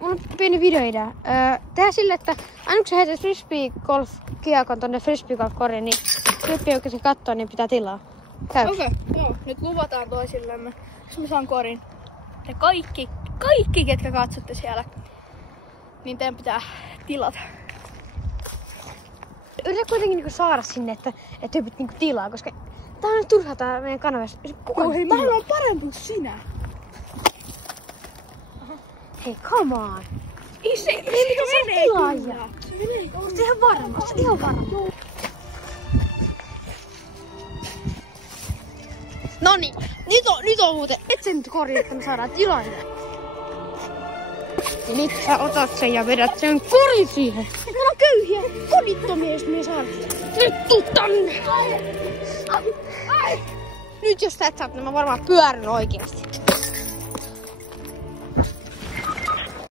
mulla on pieni videoidea. Tehdään sille, että aina kun sä heität frisbee-golf-kiekon tonne frisbee-golf-koriin, niin Filippi joka sen kattoo, niin pitää tilaa. Käy. Okei, joo. Nyt luvataan toisillemme, jos mä saan korin. Ja kaikki, ketkä katsotte siellä, niin teidän pitää tilata. Yritä kuitenkin niinku saada sinne, että tyypit niinku tilaa, koska tää on turhaa tää meidän kanavassa. Joo, hei, mä on parempi kuin sinä. Hei, come on. Ei se menee tilaaja. Oot ihan varma, oot ihan varma. Noniin, nyt on muuten. Et sen nyt korjaa, että me saadaan tilaaja. Ja nyt sä otat sen ja vedät sen korin siihen. Meillä on köyhiä kodittomia, jos me ei saada. Nyt tuu tänne. Nyt jos sä et saa, niin mä varmaan pyörän oikeasti.